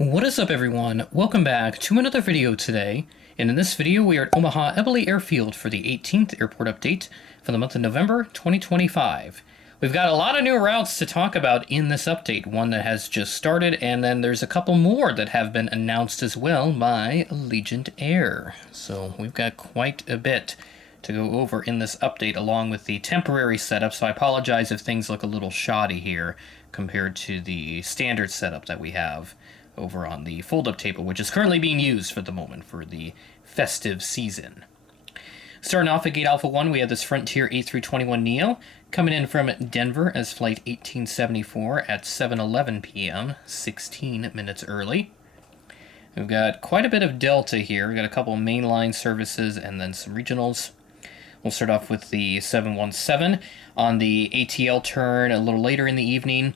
What is up, everyone? Welcome back to another video today, and in this video we are at Omaha Eppley Airfield for the 18th airport update for the month of November 2025. We've got a lot of new routes to talk about in this update, one that has just started, and then there's a couple more that have been announced as well by Allegiant Air. So we've got quite a bit to go over in this update along with the temporary setup, so I apologize if things look a little shoddy here compared to the standard setup that we have over on the fold-up table, which is currently being used for the moment for the festive season. Starting off at Gate Alpha 1, we have this Frontier A321neo coming in from Denver as Flight 1874 at 7:11 p.m., 16 minutes early. We've got quite a bit of Delta here. We've got a couple of mainline services and then some regionals. We'll start off with the 717 on the ATL turn a little later in the evening.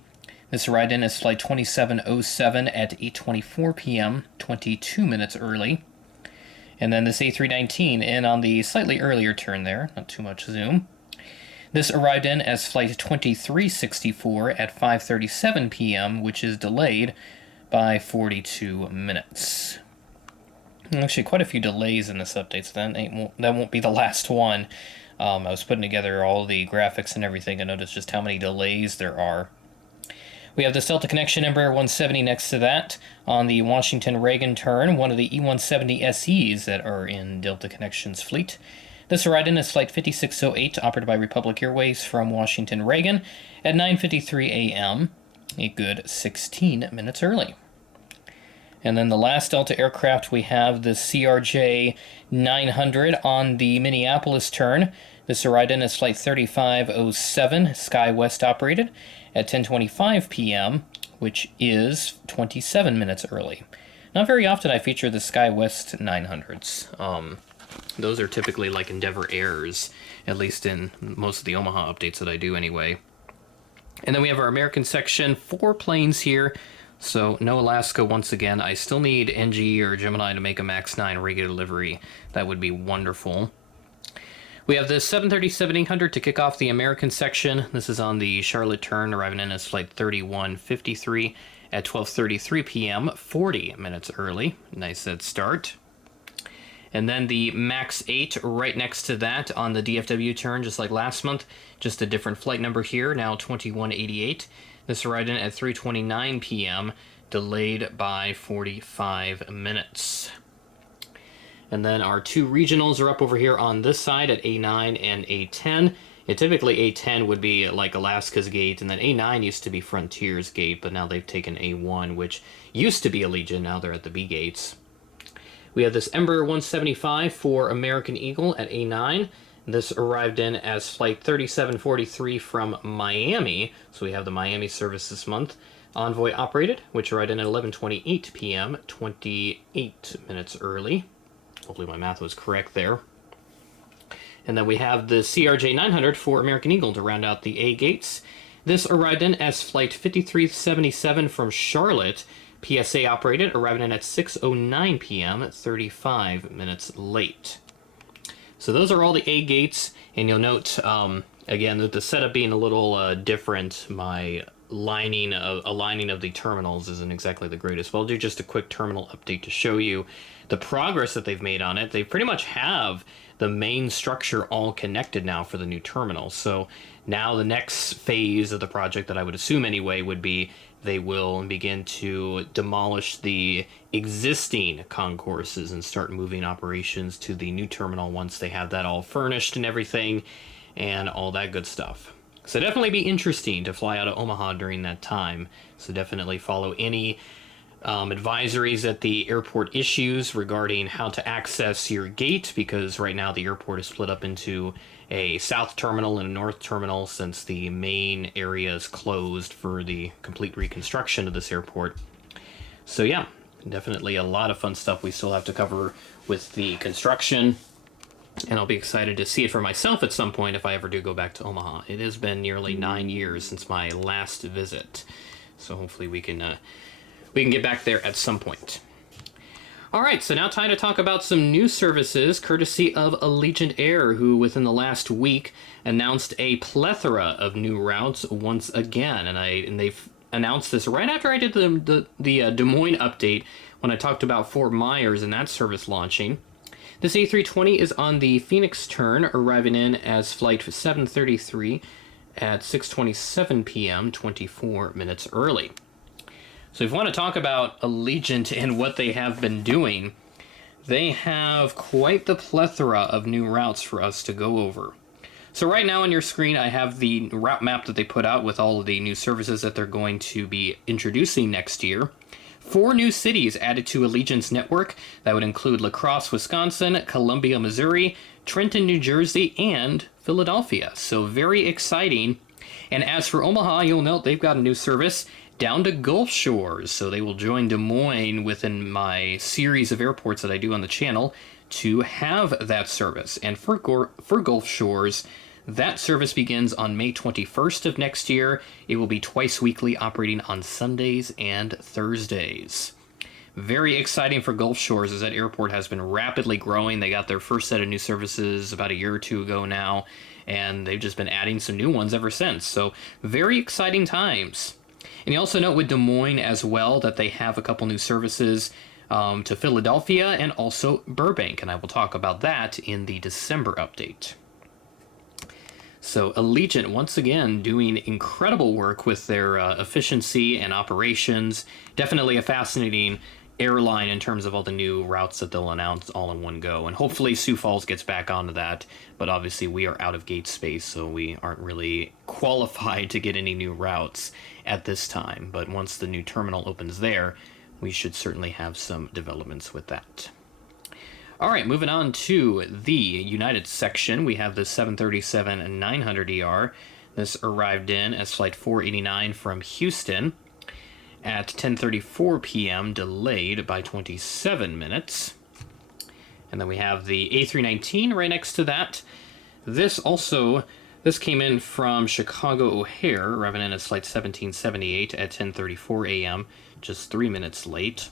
This arrived in as Flight 2707 at 8:24 p.m., 22 minutes early. And then this A319 in on the slightly earlier turn there, not too much zoom. This arrived in as Flight 2364 at 5:37 p.m., which is delayed by 42 minutes. Actually, quite a few delays in this update, so that won't be the last one. I was putting together all the graphics and everything to notice just how many delays there are. We have the Delta Connection Embraer 170 next to that on the Washington Reagan turn, one of the E170 SEs that are in Delta Connection's fleet. This arrived in as Flight 5608, operated by Republic Airways from Washington Reagan at 9:53 a.m., a good 16 minutes early. And then the last Delta aircraft, we have the CRJ 900 on the Minneapolis turn. This arrived in as Flight 3507, SkyWest operated, at 10:25 p.m., which is 27 minutes early. Not very often I feature the SkyWest 900s. Those are typically like Endeavor Airs, at least in most of the Omaha updates that I do anyway. And then we have our American section, 4 planes here. So no Alaska once again. I still need NG or Gemini to make a MAX 9 regular delivery. That would be wonderful. We have the 737-800 to kick off the American section. This is on the Charlotte turn, arriving in as Flight 3153 at 12:33 p.m., 40 minutes early. Nice head start. And then the MAX 8 right next to that on the DFW turn, just like last month. Just a different flight number here, now 2188. This arrived in at 3:29 p.m., delayed by 45 minutes. And then our 2 regionals are up over here on this side at A9 and A10. Typically A10 would be like Alaska's gate, and then A9 used to be Frontier's gate, but now they've taken A1, which used to be Allegiant, now they're at the B gates. We have this Embraer 175 for American Eagle at A9. This arrived in as Flight 3743 from Miami, so we have the Miami service this month. Envoy operated, which arrived in at 11:28 p.m., 28 minutes early. Hopefully my math was correct there. And then we have the CRJ 900 for American Eagle to round out the A gates. This arrived in as Flight 5377 from Charlotte, PSA operated, arriving in at 6:09 p.m., 35 minutes late. So those are all the A gates, and you'll note, again, that the setup being a little different, my aligning of the terminals isn't exactly the greatest. But I'll do just a quick terminal update to show you the progress that they've made on it. They pretty much have the main structure all connected now for the new terminal. So now the next phase of the project, that I would assume anyway, would be they will begin to demolish the existing concourses and start moving operations to the new terminal once they have that all furnished and everything and all that good stuff. So definitely be interesting to fly out of Omaha during that time. So definitely follow any advisories that the airport issues regarding how to access your gate, because right now the airport is split up into a south terminal and a north terminal since the main area is closed for the complete reconstruction of this airport. So yeah, definitely a lot of fun stuff we still have to cover with the construction, and I'll be excited to see it for myself at some point if I ever do go back to Omaha. It has been nearly 9 years since my last visit, so hopefully we can get back there at some point. All right, so now time to talk about some new services courtesy of Allegiant Air, who within the last week announced a plethora of new routes once again, and they've announced this right after I did the Des Moines update when I talked about Fort Myers and that service launching. This A320 is on the Phoenix turn, arriving in as flight 733 at 6:27 p.m., 24 minutes early. So if you want to talk about Allegiant and what they have been doing, they have quite the plethora of new routes for us to go over. So right now on your screen, I have the route map that they put out with all of the new services that they're going to be introducing next year. 4 new cities added to Allegiant's network. That would include La Crosse, Wisconsin, Columbia, Missouri, Trenton, New Jersey, and Philadelphia. So very exciting. And as for Omaha, you'll note they've got a new service down to Gulf Shores. So they will join Des Moines within my series of airports that I do on the channel to have that service. And for Gulf Shores, that service begins on May 21st of next year. It will be twice weekly, operating on Sundays and Thursdays. Very exciting for Gulf Shores, as that airport has been rapidly growing. They got their first set of new services about a year or two ago now, and they've just been adding some new ones ever since. So very exciting times. And you also note with Des Moines as well that they have a couple new services to Philadelphia and also Burbank, and I will talk about that in the December update. So Allegiant, once again, doing incredible work with their efficiency and operations. Definitely a fascinating airline in terms of all the new routes that they'll announce all in one go. And hopefully Sioux Falls gets back onto that. But obviously we are out of gate space, so we aren't really qualified to get any new routes at this time. But once the new terminal opens there, we should certainly have some developments with that. All right, moving on to the United section, we have the 737-900ER. This arrived in as flight 489 from Houston at 10:34 p.m., delayed by 27 minutes. And then we have the A319 right next to that. This came in from Chicago O'Hare, arriving in as flight 1778 at 10:34 a.m., just 3 minutes late.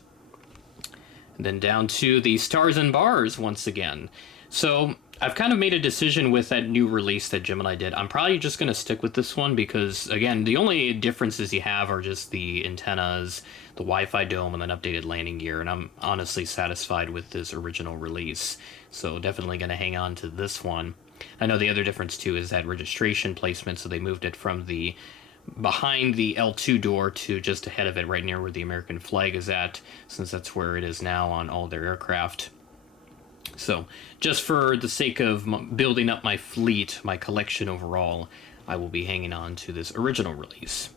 And then down to the Stars and Bars once again. So I've kind of made a decision with that new release that Gemini did. I'm probably just going to stick with this one because, again, the only differences you have are just the antennas, the Wi-Fi dome, and then updated landing gear. And I'm honestly satisfied with this original release. So definitely going to hang on to this one. I know the other difference, too, is that registration placement. So they moved it from the behind the L2 door to just ahead of it, right near where the American flag is at, since that's where it is now on all their aircraft. So just for the sake of building up my fleet, my collection overall, I will be hanging on to this original release.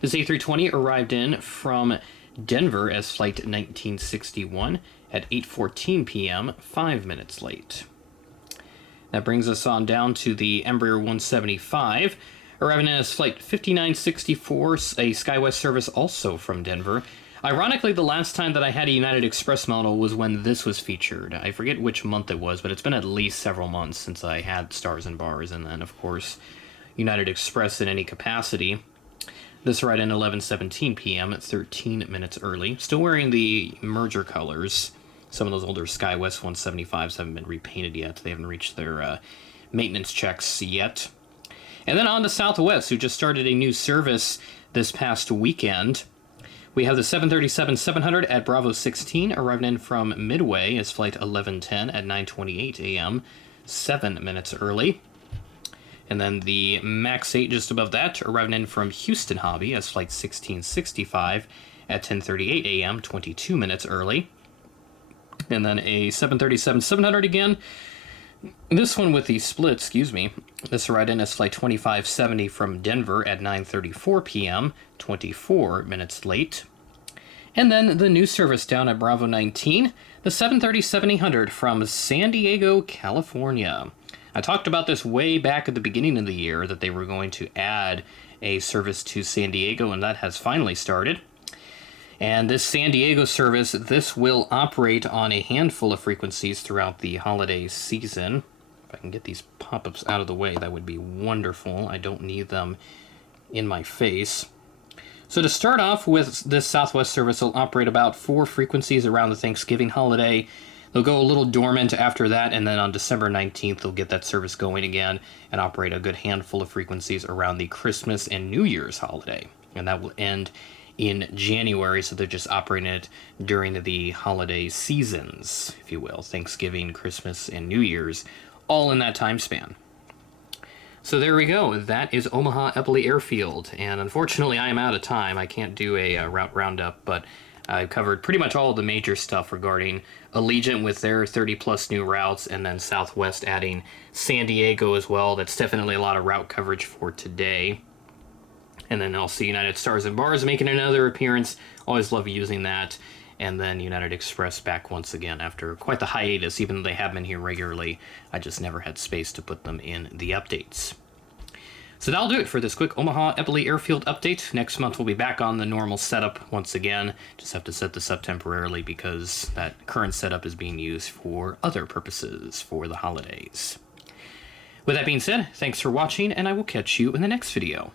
This A320 arrived in from Denver as flight 1961 at 8:14 p.m., 5 minutes late. That brings us on down to the Embraer 175, arriving in as flight 5964, a SkyWest service also from Denver. Ironically, the last time that I had a United Express model was when this was featured. I forget which month it was, but it's been at least several months since I had Stars and Bars, and then, of course, United Express in any capacity. This arrived in 11:17 p.m. at 13 minutes early. Still wearing the merger colors. Some of those older SkyWest 175s haven't been repainted yet. They haven't reached their maintenance checks yet. And then on to Southwest, who just started a new service this past weekend. We have the 737-700 at Bravo 16, arriving in from Midway as flight 1110 at 9:28 a.m., 7 minutes early. And then the MAX 8 just above that, arriving in from Houston Hobby as flight 1665 at 10:38 a.m., 22 minutes early. And then a 737-700 again. This one with the split, this arrived in as flight 2570 from Denver at 9:34 p.m., 24 minutes late. And then the new service down at Bravo 19, the 737-800 from San Diego, California. I talked about this way back at the beginning of the year, that they were going to add a service to San Diego, and that has finally started. And this San Diego service, this will operate on a handful of frequencies throughout the holiday season. If I can get these pop-ups out of the way, that would be wonderful. I don't need them in my face. So to start off with, this Southwest service will operate about 4 frequencies around the Thanksgiving holiday. They'll go a little dormant after that, and then on December 19th, they'll get that service going again and operate a good handful of frequencies around the Christmas and New Year's holiday. and that will end in January, so they're just operating it during the holiday seasons, if you will, Thanksgiving, Christmas, and New Year's, all in that time span. So there we go. That is Omaha Eppley Airfield, and unfortunately I am out of time. I can't do a route roundup, but I've covered pretty much all the major stuff regarding Allegiant with their 30-plus new routes, and then Southwest adding San Diego as well. That's definitely a lot of route coverage for today. And then also United Stars and Bars making another appearance. Always love using that. And then United Express back once again after quite the hiatus, even though they have been here regularly. I just never had space to put them in the updates. So that'll do it for this quick Omaha Eppley Airfield update. Next month we'll be back on the normal setup once again. Just have to set this up temporarily because that current setup is being used for other purposes for the holidays. With that being said, thanks for watching, and I will catch you in the next video.